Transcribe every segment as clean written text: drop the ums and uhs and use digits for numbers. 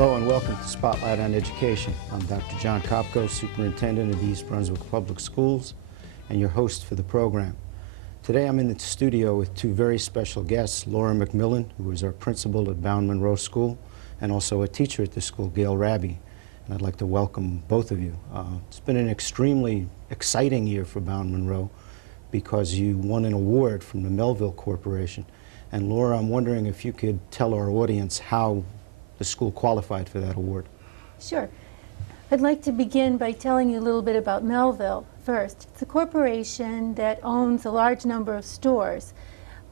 Hello and welcome to Spotlight on Education. I'm Dr. Jon Kopko, Superintendent of the East Brunswick Public Schools, and your host for the program. Today I'm in the studio with two very special guests, Laura MacMillan, who is our principal at Bowne-Munro School, and also a teacher at the school, Gail Rabii. And I'd like to welcome both of you. It's been an extremely exciting year for Bowne-Munro because you won an award from the Melville Corporation. And Laura, I'm wondering if you could tell our audience how the school qualified for that award. Sure. I'd like to begin by telling you a little bit about Melville first. It's a corporation that owns a large number of stores.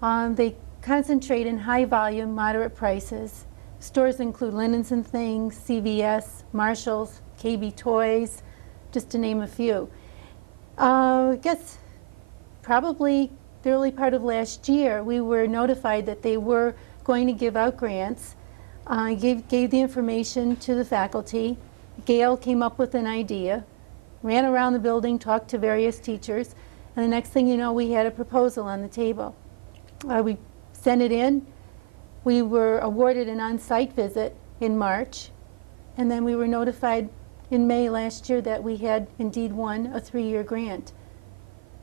They concentrate in high volume, moderate prices. Stores include Linens and Things, CVS, Marshalls, KB Toys, just to name a few. I guess probably the early part of last year we were notified that they were going to give out grants. I gave the information to the faculty. Gail came up with an idea, ran around the building, talked to various teachers, and the next thing you know, we had a proposal on the table. We sent it in. We were awarded an on-site visit in March, and then we were notified in May last year that we had indeed won a 3-year grant.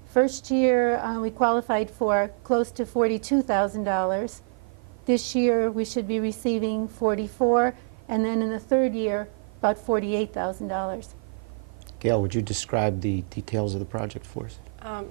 First year, we qualified for close to $42,000. This year we should be receiving $44,000, and then in the third year about $48,000. Gail, would you describe the details of the project for us?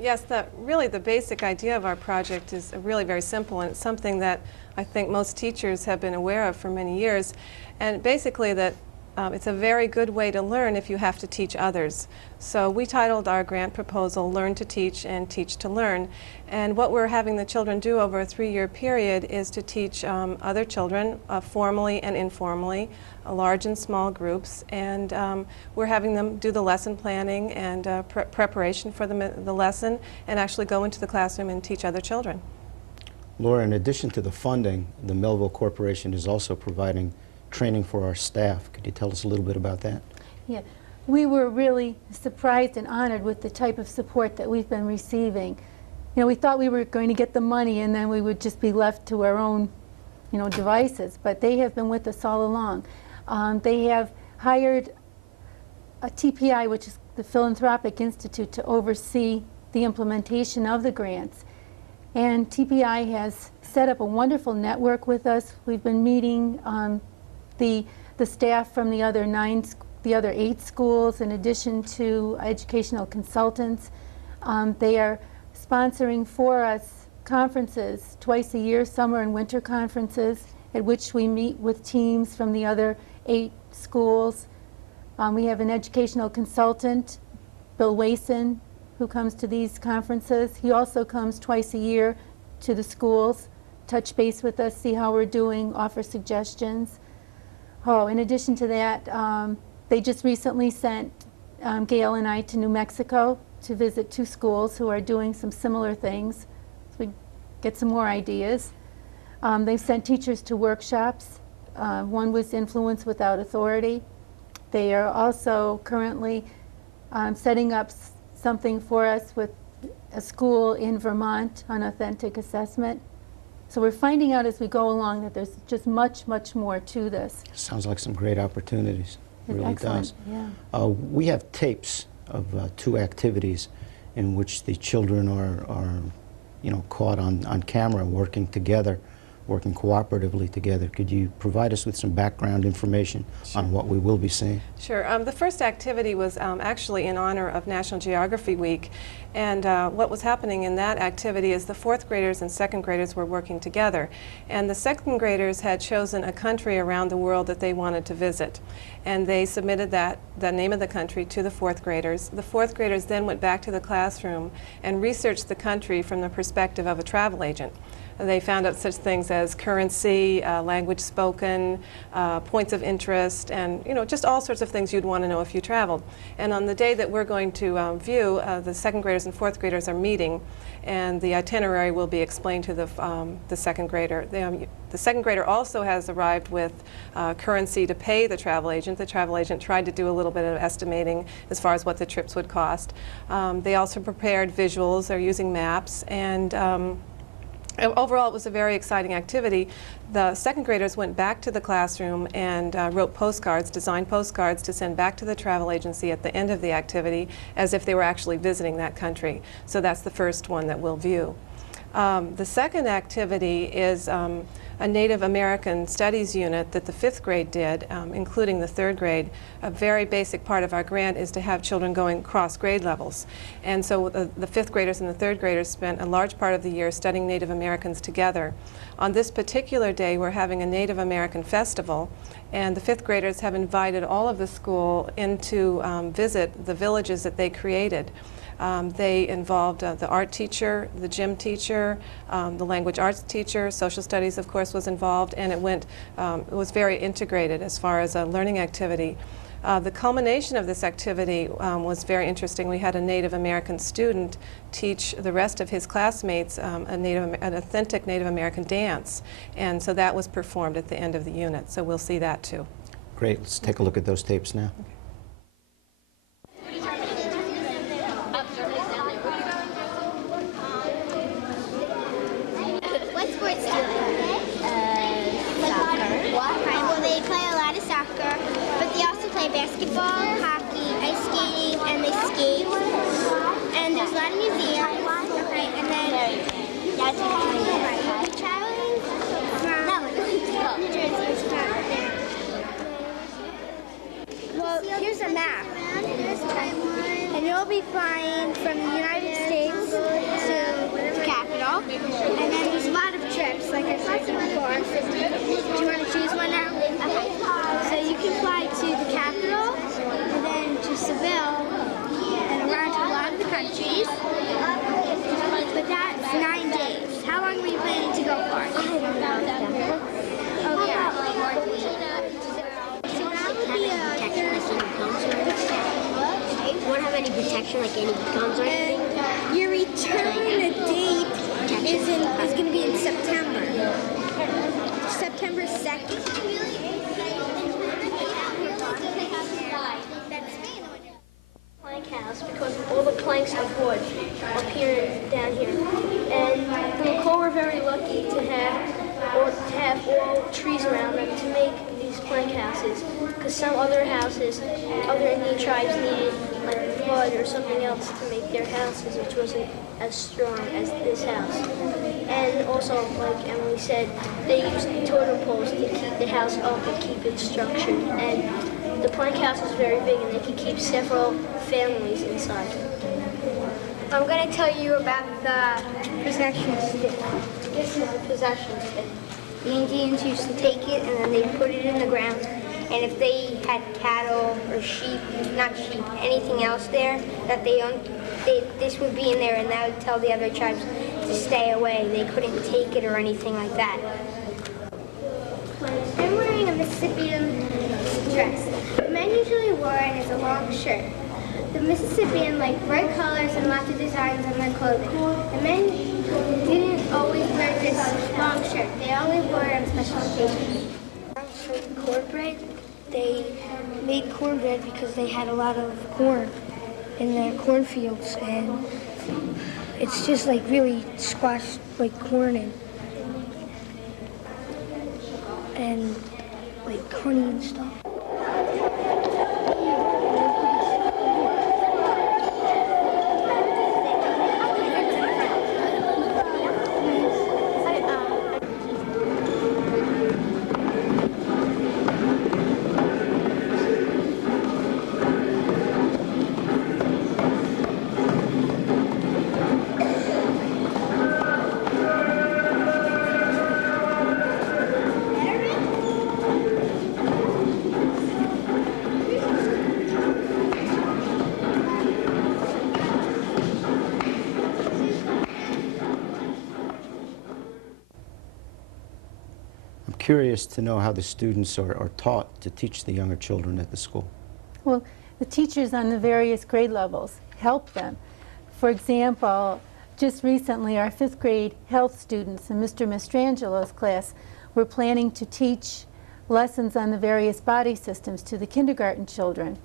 Yes, really the basic idea of our project is really very simple, and it's something that I think most teachers have been aware of for many years. And basically that it's a very good way to learn if you have to teach others. So we titled our grant proposal Learn to Teach and Teach to Learn. And what we're having the children do over a 3-year period is to teach other children formally and informally, large and small groups. And we're having them do the lesson planning and preparation for the lesson, and actually go into the classroom and teach other children. Laura, in addition to the funding, the Melville Corporation is also providing training for our staff. Could you tell us a little bit about that? Yeah, we were really surprised and honored with the type of support that we've been receiving. You know, we thought we were going to get the money and then we would just be left to our own, devices, but they have been with us all along. They have hired a TPI, which is the Philanthropic Institute, to oversee the implementation of the grants. And TPI has set up a wonderful network with us. We've been meeting the staff from the other 8 schools, in addition to educational consultants. They are sponsoring for us conferences twice a year, summer and winter conferences, at which we meet with teams from the other 8 schools. We have an educational consultant, Bill Wason, who comes to these conferences. He also comes twice a year to the schools, touch base with us, see how we're doing, offer suggestions. Oh, in addition to that, they just recently sent Gail and I to New Mexico to visit 2 schools who are doing some similar things, so we get some more ideas. They've sent teachers to workshops. One was Influence Without Authority. They are also currently setting up something for us with a school in Vermont on authentic assessment. So we're finding out as we go along that there's just much, much more to this. Sounds like some great opportunities. It really Excellent. does. Yeah. We have tapes of 2 activities in which the children are caught on camera working together, working cooperatively together. Could you provide us with some background information on what we will be seeing? Sure. The first activity was actually in honor of National Geography Week, and what was happening in that activity is the 4th graders and 2nd graders were working together, and the 2nd graders had chosen a country around the world that they wanted to visit, and they submitted the name of the country to the 4th graders. The 4th graders then went back to the classroom and researched the country from the perspective of a travel agent. They found out such things as currency, language spoken, points of interest, and just all sorts of things you'd want to know if you traveled. And on the day that we're going to view, the 2nd graders and 4th graders are meeting, and the itinerary will be explained to the 2nd grader. The 2nd grader also has arrived with currency to pay the travel agent. The travel agent tried to do a little bit of estimating as far as what the trips would cost. They also prepared visuals. They're using maps, and Overall, it was a very exciting activity. The second graders went back to the classroom and wrote postcards, designed postcards to send back to the travel agency at the end of the activity as if they were actually visiting that country. So that's the first one that we'll view. The second activity is a Native American Studies unit that the 5th grade did, including the 3rd grade. A very basic part of our grant is to have children going cross grade levels. And so the 5th graders and the 3rd graders spent a large part of the year studying Native Americans together. On this particular day, we're having a Native American festival, and the 5th graders have invited all of the school in to visit the villages that they created. They involved the art teacher, the gym teacher, the language arts teacher, social studies, of course, was involved, and it was very integrated as far as a learning activity. The culmination of this activity was very interesting. We had a Native American student teach the rest of his classmates an authentic Native American dance, and so that was performed at the end of the unit, so we'll see that too. Great. Let's take a look at those tapes now. What sports do they play? Soccer. Well, they play a lot of soccer, but they also play basketball, hockey, ice skating, and they skate. And there's a lot of museums. Okay, and then that's traveling from New Jersey. Well, here's a map. And you'll be flying from the United States to the capital. And then there's a lot of trips, like I said before. Do you want to choose one now? Okay. So you can fly to the capital, and then to Seville, and around to a lot of the countries. But that's 9 days. How long were you planning to go for? I don't know. Okay. So that would be Won't have any protection like any guns or anything? and your return date is going to be in September. September 2nd. Plank house because all the planks of wood up here and down here. And the McCall were very lucky to have all trees around them to make these plank houses, because some other houses, other Indian tribes needed like wood or something else to make their houses, which wasn't as strong as this house. And also, like Emily said, they used totem poles to keep the house up and keep it structured. And the plank house is very big, and they can keep several families inside. I'm going to tell you about the possession stick. This is a possession stick. The Indians used to take it and then they put it in the ground. And if they had cattle or sheep, not sheep, anything else there that they owned, this would be in there, and that would tell the other tribes to stay away. They couldn't take it or anything like that. I'm wearing a Mississippian dress. The men usually wore it as a long shirt. The Mississippian liked bright colors and lots of designs on their clothing. The men didn't always wear this long shirt. They only wore it on special occasions. For cornbread, they made cornbread because they had a lot of corn in their cornfields, and it's just like really squashed like corn and like honey and stuff. Curious to know how the students are taught to teach the younger children at the school. Well, the teachers on the various grade levels help them. For example, just recently our 5th grade health students in Mr. Mastrangelo's class were planning to teach lessons on the various body systems to the kindergarten children.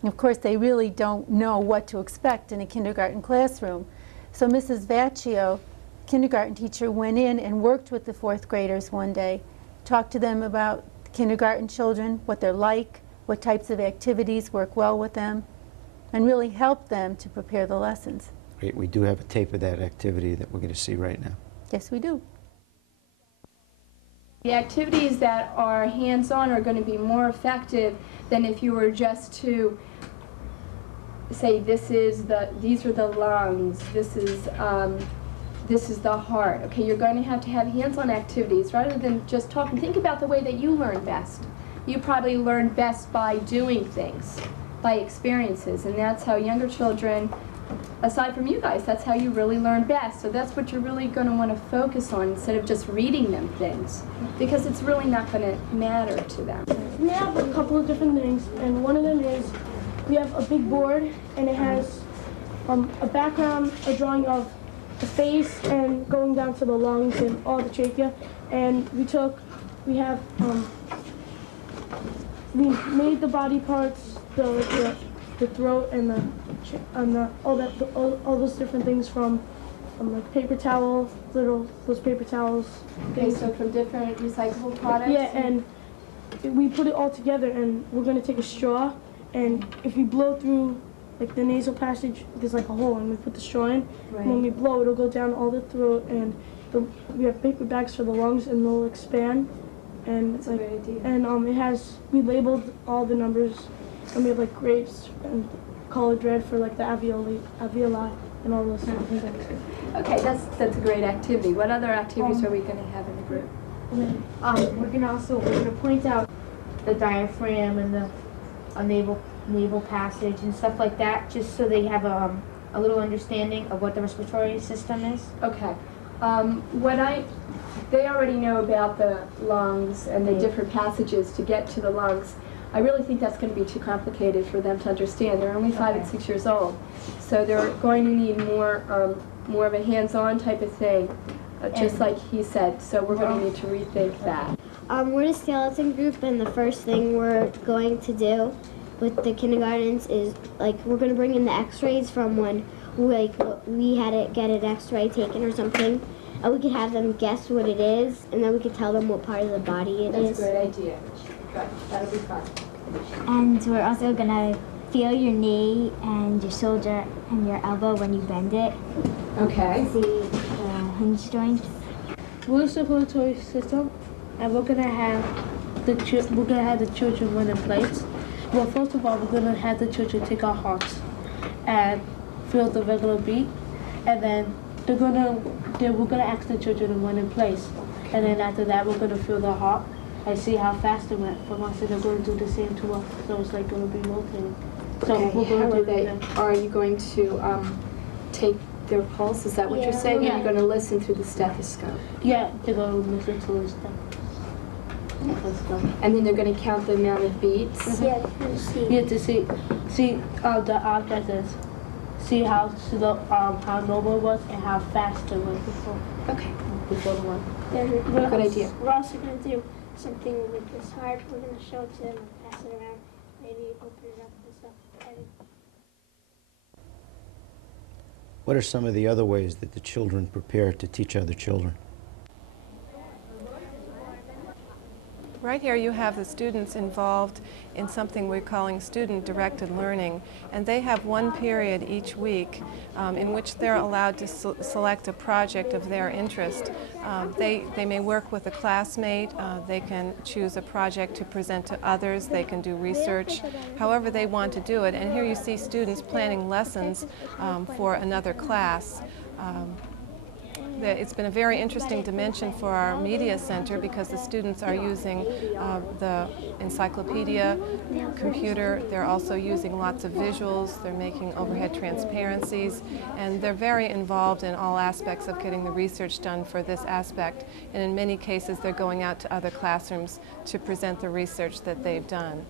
And of course, they really don't know what to expect in a kindergarten classroom. So Mrs. Vaccio kindergarten teacher went in and worked with the fourth graders one day, talked to them about kindergarten children, what they're like, what types of activities work well with them, and really helped them to prepare the lessons. Great. We do have a tape of that activity that we're going to see right now. Yes, we do. The activities that are hands-on are going to be more effective than if you were just to say, these are the lungs, this is the heart. Okay, you're going to have hands-on activities rather than just talking. Think about the way that you learn best. You probably learn best by doing things, by experiences, and that's how younger children, aside from you guys, that's how you really learn best. So that's what you're really going to want to focus on instead of just reading them things, because it's really not going to matter to them. We have a couple of different things, and one of them is we have a big board, and it has a background, a drawing of the face, and going down to the lungs and all the trachea. And we made the body parts, the throat, and all those different things from like paper towel, those paper towels. Okay, so from different recyclable products? Yeah, and we put it all together, and we're going to take a straw, and if we blow through like the nasal passage, there's like a hole, and we put the straw in. Right. And when we blow, it'll go down all the throat, and we have paper bags for the lungs, and they'll expand. And That's a great idea. And we labeled all the numbers, and we have like grapes and colored red for like the alveoli and all those things. Okay, that's a great activity. What other activities are we going to have in the group? We're gonna point out the diaphragm and the naval passage and stuff like that, just so they have a little understanding of what the respiratory system is. Okay. They already know about the lungs and the different passages to get to the lungs. I really think that's going to be too complicated for them to understand. They're only 5 and 6 years old, so they're going to need more of a hands-on type of thing, just like he said. So we're going to need to rethink that. We're the skeleton group, and the first thing we're going to do with the kindergartens is we're going to bring in the x-rays from when we had to get an x-ray taken or something, and we could have them guess what it is, and then we could tell them what part of the body it is. That's a great idea. Good. That'll be fun. And we're also gonna feel your knee and your shoulder and your elbow when you bend it. Okay. See the hinge joints. We're the circulatory system, and we're gonna have the children run in place. Well, first of all, we're gonna have the children take our hearts and feel the regular beat, and then we're gonna ask the children to run in place, and then after that, we're gonna feel the heart and see how fast it went from us, and they're gonna do the same to us. So it's like gonna be rotating. So we're gonna do that. Are you going to take their pulse? Is that what you're saying? Yeah. Or you're going to listen through the stethoscope? Yeah, they're gonna listen to the stuff. And then they're going to count the amount of beats? Yeah, you have to see the object is, see how slow, how normal it was and how fast it was before. Okay. Before the one. Good idea. We're also going to do something with this heart. We're going to show it to them and pass it around. Maybe open it up and stuff. What are some of the other ways that the children prepare to teach other children? Right here you have the students involved in something we're calling student-directed learning, and they have one period each week in which they're allowed to select a project of their interest. They may work with a classmate, they can choose a project to present to others, they can do research, however they want to do it. And here you see students planning lessons for another class. It's been a very interesting dimension for our media center because the students are using the encyclopedia computer. They're also using lots of visuals. They're making overhead transparencies, and they're very involved in all aspects of getting the research done for this aspect. And in many cases, they're going out to other classrooms to present the research that they've done.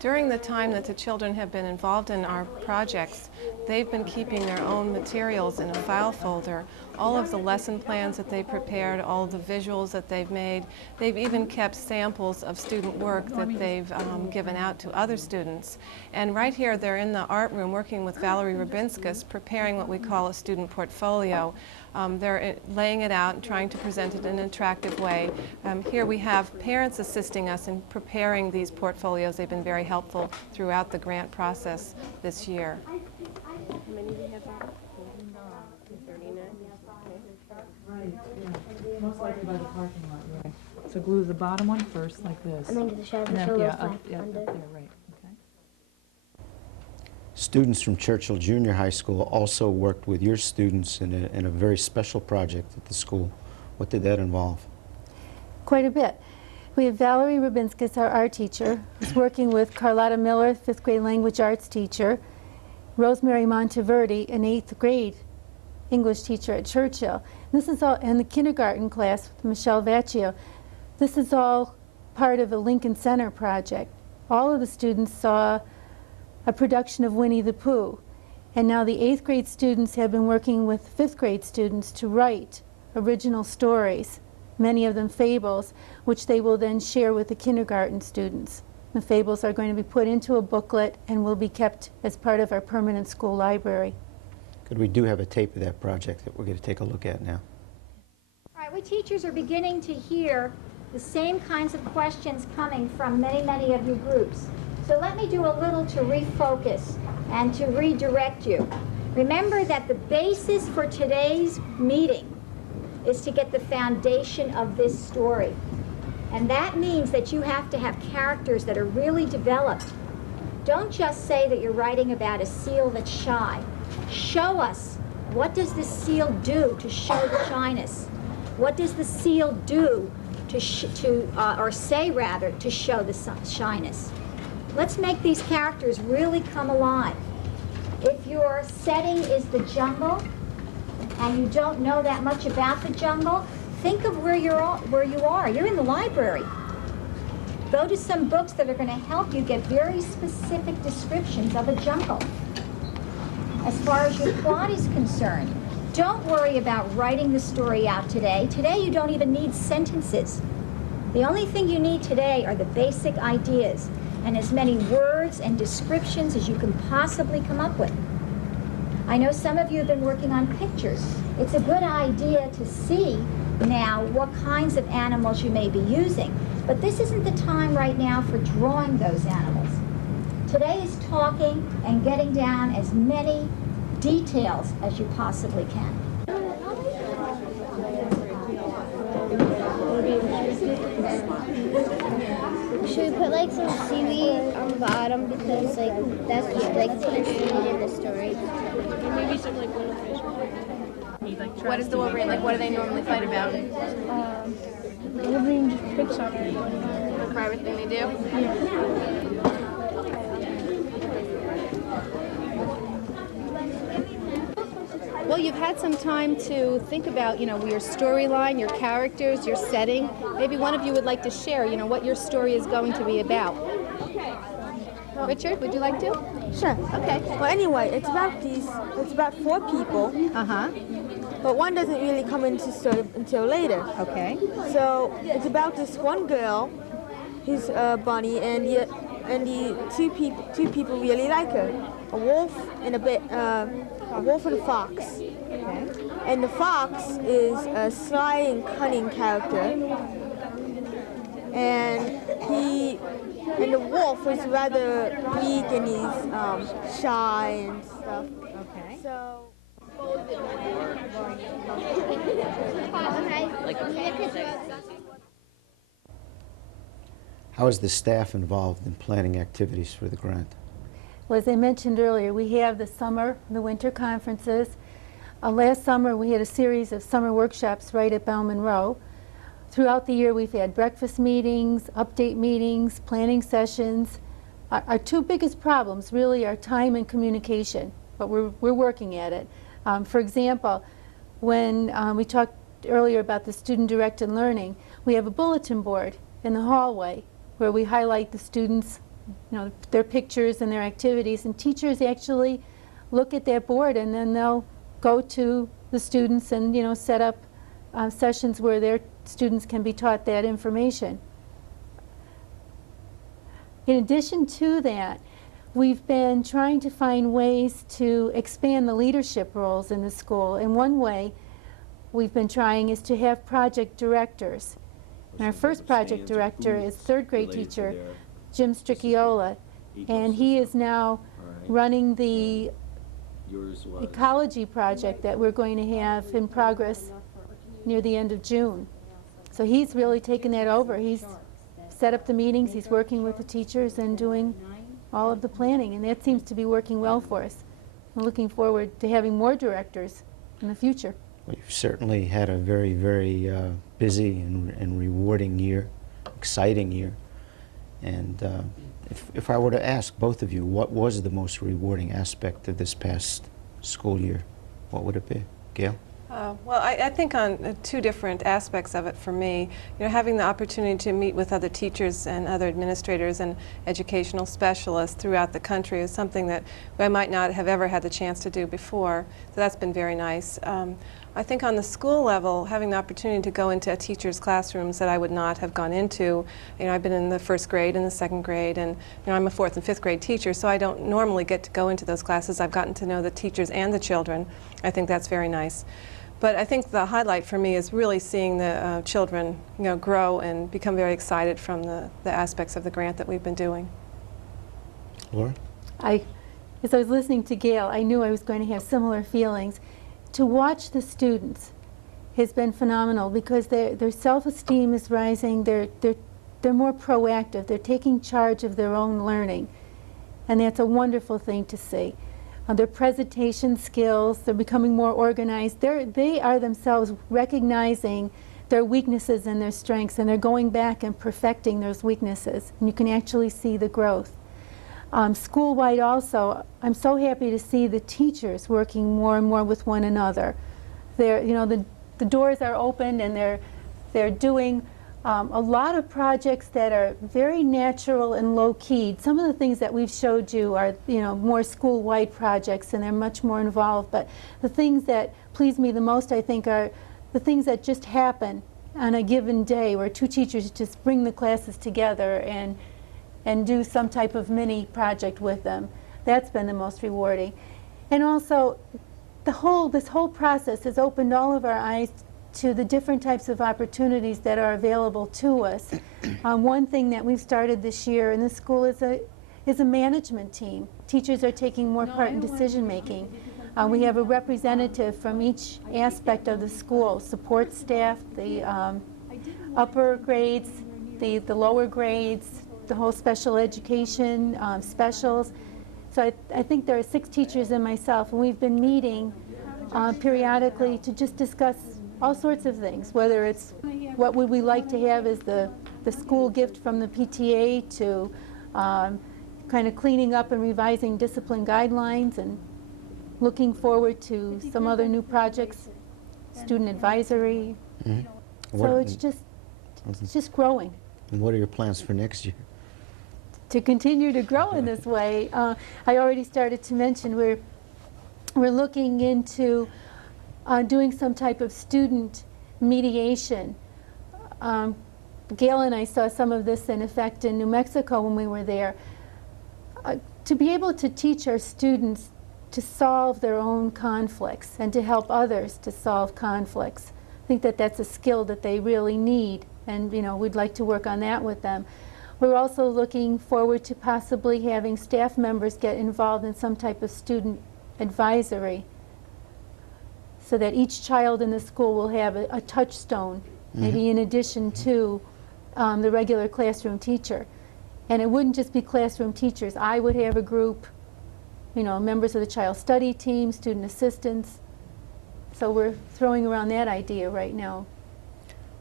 During the time that the children have been involved in our projects, they've been keeping their own materials in a file folder, all of the lesson plans that they prepared, all of the visuals that they've made. They've even kept samples of student work that they've given out to other students. And right here, they're in the art room working with Valerie Rabinskas, preparing what we call a student portfolio. They're laying it out and trying to present it in an attractive way. Here we have parents assisting us in preparing these portfolios. They've been very helpful throughout the grant process this year. How many do we have out? 39. Right, yeah. Most likely by the parking lot, right. So glue the bottom one first, like this. And then get the shadow And then, show yeah, those up, flap yeah, up under. there, right, okay. Students from Churchill Junior High School also worked with your students in a very special project at the school. What did that involve? Quite a bit. We have Valerie Rabinskas, our art teacher, who's working with Carlotta Miller, 5th grade language arts teacher, Rosemary Monteverdi, an 8th grade English teacher at Churchill. And this is all, and the kindergarten class with Michelle Vaccio. This is all part of a Lincoln Center project. All of the students saw a production of Winnie the Pooh. And now the 8th grade students have been working with 5th grade students to write original stories, many of them fables, which they will then share with the kindergarten students. The fables are going to be put into a booklet and will be kept as part of our permanent school library. Good, we do have a tape of that project that we're going to take a look at now. All right, we teachers are beginning to hear the same kinds of questions coming from many of your groups. So let me do a little to refocus and to redirect you. Remember that the basis for today's meeting is to get the foundation of this story. And that means that you have to have characters that are really developed. Don't just say that you're writing about a seal that's shy. Show us, what does the seal do to show the shyness? What does the seal do or say rather, to show the shyness? Let's make these characters really come alive. If your setting is the jungle and you don't know that much about the jungle, think of where you are. You're in the library. Go to some books that are going to help you get very specific descriptions of a jungle. As far as your plot is concerned, don't worry about writing the story out today. Today you don't even need sentences. The only thing you need today are the basic ideas and as many words and descriptions as you can possibly come up with. I know some of you have been working on pictures. It's a good idea to see now what kinds of animals you may be using, but this isn't the time right now for drawing those animals. Today is talking and getting down as many details as you possibly can. Should we put like some seaweed on the bottom because like that's like putting seaweed in the story? Maybe some like little fish. What is the Wolverine like? What do they normally fight about? Wolverine just picks on everybody. For everything they do? Well, you've had some time to think about, your storyline, your characters, your setting. Maybe one of you would like to share, what your story is going to be about. Richard, would you like to? Sure. Okay. Well, anyway, it's about 4 people. Uh-huh. But one doesn't really come into story until later. Okay. So it's about this one girl, who's a bunny, and the two people really like her. A wolf and a wolf and a fox. Okay. And the fox is a sly and cunning character. And the wolf was rather weak and he's shy and stuff. Okay. So. How is the staff involved in planning activities for the grant? Well, as I mentioned earlier, we have the summer and the winter conferences. Last summer, we had a series of summer workshops right at Bowne-Munro. Throughout the year, we've had breakfast meetings, update meetings, planning sessions. Our 2 biggest problems really are time and communication, but we're working at it. For example, when we talked earlier about the student-directed learning, we have a bulletin board in the hallway where we highlight the students, their pictures and their activities, and teachers actually look at that board and then they'll go to the students and, set up sessions where their students can be taught that information. In addition to that, we've been trying to find ways to expand the leadership roles in the school. And one way we've been trying is to have project directors. And our first project director is third grade teacher Jim Stricchiola, and he is now running the ecology project that we're going to have in progress near the end of June. So he's really taken that over. He's set up the meetings, he's working with the teachers and doing all of the planning, and that seems to be working well for us. We're looking forward to having more directors in the future. Well, you've certainly had a very, very busy and rewarding year, exciting year. And if I were to ask both of you, what was the most rewarding aspect of this past school year, what would it be? Gail? Well, I think on two different aspects of it for me. Having the opportunity to meet with other teachers and other administrators and educational specialists throughout the country is something that I might not have ever had the chance to do before. So that's been very nice. I think on the school level, having the opportunity to go into teachers' classrooms that I would not have gone into. I've been in the first grade and the second grade, and I'm a fourth and fifth grade teacher, so I don't normally get to go into those classes. I've gotten to know the teachers and the children. I think that's very nice. But I think the highlight for me is really seeing the children grow and become very excited from the aspects of the grant that we've been doing. Laura? As I was listening to Gail, I knew I was going to have similar feelings. To watch the students has been phenomenal because their self-esteem is rising, they're more proactive, they're taking charge of their own learning, and that's a wonderful thing to see. Their presentation skills, they're becoming more organized. They are themselves recognizing their weaknesses and their strengths, and they're going back and perfecting those weaknesses, and you can actually see the growth. School-wide also, I'm so happy to see the teachers working more and more with one another. The doors are open, and they're doing a lot of projects that are very natural and low-keyed. Some of the things that we've showed you are, more school-wide projects, and they're much more involved. But the things that please me the most, I think, are the things that just happen on a given day, where two teachers just bring the classes together and do some type of mini project with them. That's been the most rewarding. And also, this whole process has opened all of our eyes to the different types of opportunities that are available to us. One thing that we've started this year in the school is a management team. Teachers are taking more part in decision making. We have a representative from each aspect of the school: support staff, the upper grades, the lower grades, the whole special education, specials. So I think there are 6 teachers and myself, and we've been meeting periodically to just discuss all sorts of things, whether it's what would we like to have as the school gift from the PTA, to kind of cleaning up and revising discipline guidelines, and looking forward to some other new projects, student advisory. Mm-hmm. So it's just growing. And what are your plans for next year? To continue to grow in this way. I already started to mention we're looking into doing some type of student mediation. Gail and I saw some of this in effect in New Mexico when we were there. To be able to teach our students to solve their own conflicts and to help others to solve conflicts. I think that that's a skill that they really need, and we'd like to work on that with them. We're also looking forward to possibly having staff members get involved in some type of student advisory, so that each child in the school will have a touchstone, maybe in addition to the regular classroom teacher. And it wouldn't just be classroom teachers. I would have a group, members of the child study team, student assistants. So we're throwing around that idea right now.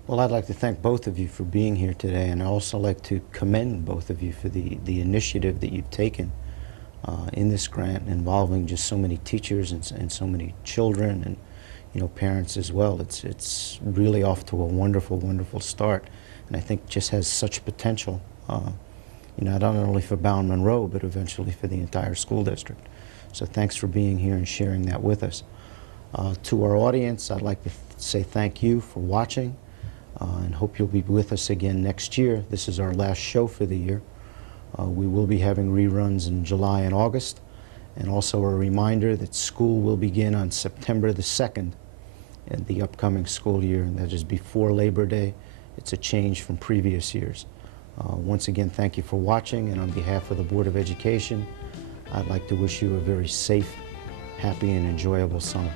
Well, I'd like to thank both of you for being here today, and I'd also like to commend both of you for the initiative that you've taken in this grant, involving just so many teachers and so many children and parents as well. It's really off to a wonderful, wonderful start, and I think just has such potential, not only for Bowne-Munro, but eventually for the entire school district. So thanks for being here and sharing that with us. To our audience, I'd like to say thank you for watching and hope you'll be with us again next year. This is our last show for the year. We will be having reruns in July and August, and also a reminder that school will begin on September the 2nd in the upcoming school year, and that is before Labor Day. It's a change from previous years. Once again, thank you for watching, and on behalf of the Board of Education, I'd like to wish you a very safe, happy, and enjoyable summer.